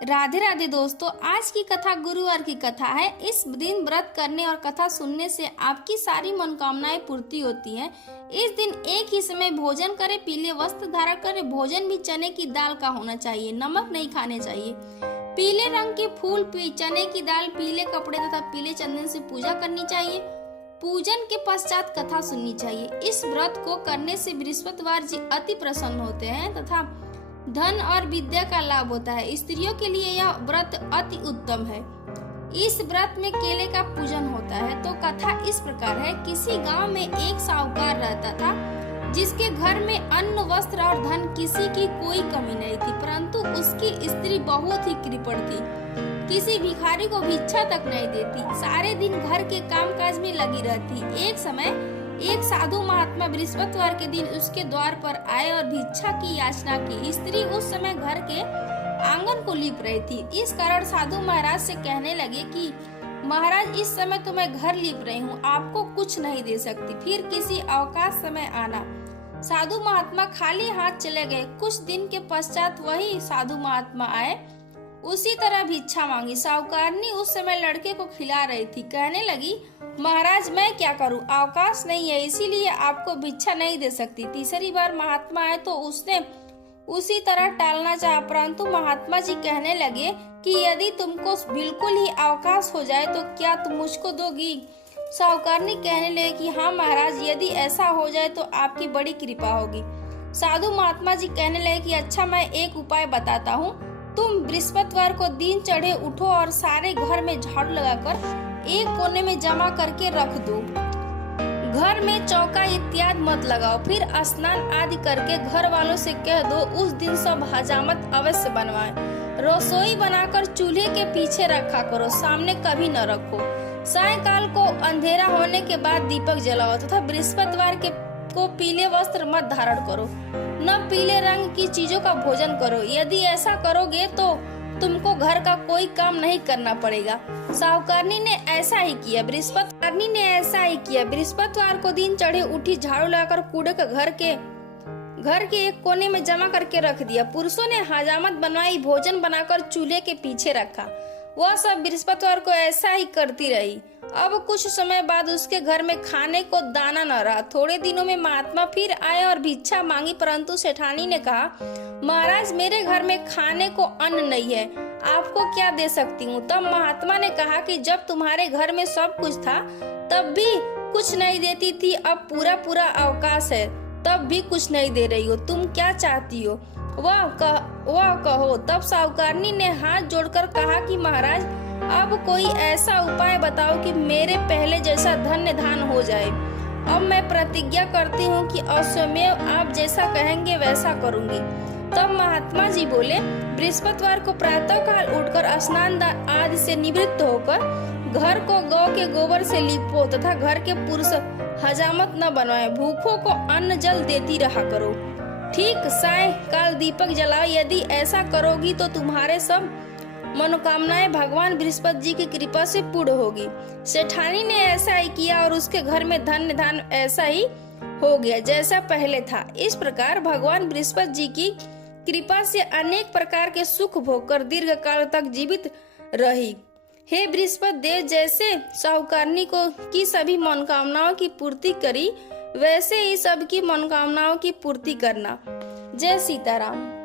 राधे राधे दोस्तों, आज की कथा गुरुवार की कथा है। इस दिन व्रत करने और कथा सुनने से आपकी सारी मनोकामनाएं पूर्ति होती हैं। इस दिन एक ही समय भोजन करें, पीले वस्त्र धारण करें। भोजन भी चने की दाल का होना चाहिए, नमक नहीं खाने चाहिए। पीले रंग के फूल, चने की दाल, पीले कपड़े तथा पीले चंदन से पूजा करनी चाहिए। पूजन के पश्चात कथा सुननी चाहिए। इस व्रत को करने से बृहस्पतिवार जी अति प्रसन्न होते हैं तथा धन और विद्या का लाभ होता है। स्त्रियों के लिए यह व्रत अति उत्तम है। इस व्रत में केले का पूजन होता है। तो कथा इस प्रकार है। किसी गांव में एक साहूकार रहता था, जिसके घर में अन्न, वस्त्र और धन किसी की कोई कमी नहीं थी, परंतु उसकी स्त्री बहुत ही कृपण थी। किसी भिखारी को भिक्षा तक नहीं देती, सारे दिन घर के कामकाज में लगी रहती। एक समय एक साधु महात्मा बृहस्पतिवार के दिन उसके द्वार पर आए और भिक्षा की याचना की। स्त्री उस समय घर के आंगन को लीप रही थी। इस कारण साधु महाराज से कहने लगे कि महाराज, इस समय तो मैं घर लीप रही हूँ, आपको कुछ नहीं दे सकती, फिर किसी अवकाश समय आना। साधु महात्मा खाली हाथ चले गए। कुछ दिन के पश्चात वही साधु महात्मा आए, उसी तरह भिक्षा मांगी। साहूकारनी उस समय लड़के को खिला रही थी। कहने लगी, महाराज मैं क्या करूं, अवकाश नहीं है, इसीलिए आपको भिक्षा नहीं दे सकती। तीसरी बार महात्मा आए तो उसने उसी तरह टालना चाहा, परंतु महात्मा जी कहने लगे कि यदि तुमको बिल्कुल ही अवकाश हो जाए तो क्या तुम मुझको दोगी। साहूकारनी कहने लगे कि हाँ महाराज, यदि ऐसा हो जाए तो आपकी बड़ी कृपा होगी। साधु महात्मा जी कहने लगे कि अच्छा, मैं एक उपाय बताता हूँ। तुम बृहस्पतिवार को दिन चढ़े उठो और सारे घर में झाड़ू लगाकर एक कोने में जमा करके रख दो। घर में चौका इत्यादि मत लगाओ। फिर स्नान आदि करके घर वालों से कह दो उस दिन सब हजामत अवश्य बनवाएं। रसोई बनाकर चूल्हे के पीछे रखा करो, सामने कभी न रखो। सायंकाल को अंधेरा होने के बाद दीपक जलाओ तथा बृहस्पतिवार को पीले वस्त्र मत धारण करो, न पीले रंग की चीजों का भोजन करो। यदि ऐसा करोगे तो तुमको घर का कोई काम नहीं करना पड़ेगा। साहूकारनी ने ऐसा ही किया। बृहस्पतिवार को दिन चढ़े उठी, झाड़ू लगाकर कूड़े का घर के एक कोने में जमा करके रख दिया। पुरुषों ने हजामत बनवाई, भोजन बनाकर चूल्हे के पीछे रखा। वह सब बृहस्पतिवार को ऐसा ही करती रही। अब कुछ समय बाद उसके घर में खाने को दाना न रहा। थोड़े दिनों में महात्मा फिर आए और भिक्षा मांगी, परंतु सेठानी ने कहा, महाराज मेरे घर में खाने को अन्न नहीं है, आपको क्या दे सकती हूँ। तब महात्मा ने कहा कि जब तुम्हारे घर में सब कुछ था तब भी कुछ नहीं देती थी, अब पूरा अवकाश है तब भी कुछ नहीं दे रही हो, तुम क्या चाहती हो वह कहो। तब साहूकारनी ने हाथ जोड़कर कहा कि महाराज, अब कोई ऐसा उपाय बताओ कि मेरे पहले जैसा धन्य धान हो जाए। अब मैं प्रतिज्ञा करती हूँ कि अश्वमेव आप जैसा कहेंगे वैसा करूँगी। तब महात्मा जी बोले, बृहस्पतिवार को प्रातःकाल उठकर स्नान आदि से निवृत्त होकर घर को गौ के गोबर से लीपो तथा घर के पुरुष हजामत न बनवाए। भूखों को अन्न जल देती रहा करो। ठीक सायंकाल दीपक जलाओ। यदि ऐसा करोगी तो तुम्हारे सब मनोकामनाएं भगवान बृहस्पति जी की कृपा से पूर्ण होगी। सेठानी ने ऐसा ही किया और उसके घर में धन्य धान ऐसा ही हो गया जैसा पहले था। इस प्रकार भगवान बृहस्पति जी की कृपा से अनेक प्रकार के सुख भोगकर दीर्घ काल तक जीवित रही। हे बृहस्पति देव, जैसे साहूकारनी की सभी मनोकामनाओं की पूर्ति करी, वैसे ही सबकी मनोकामनाओं की पूर्ति करना। जय सीताराम।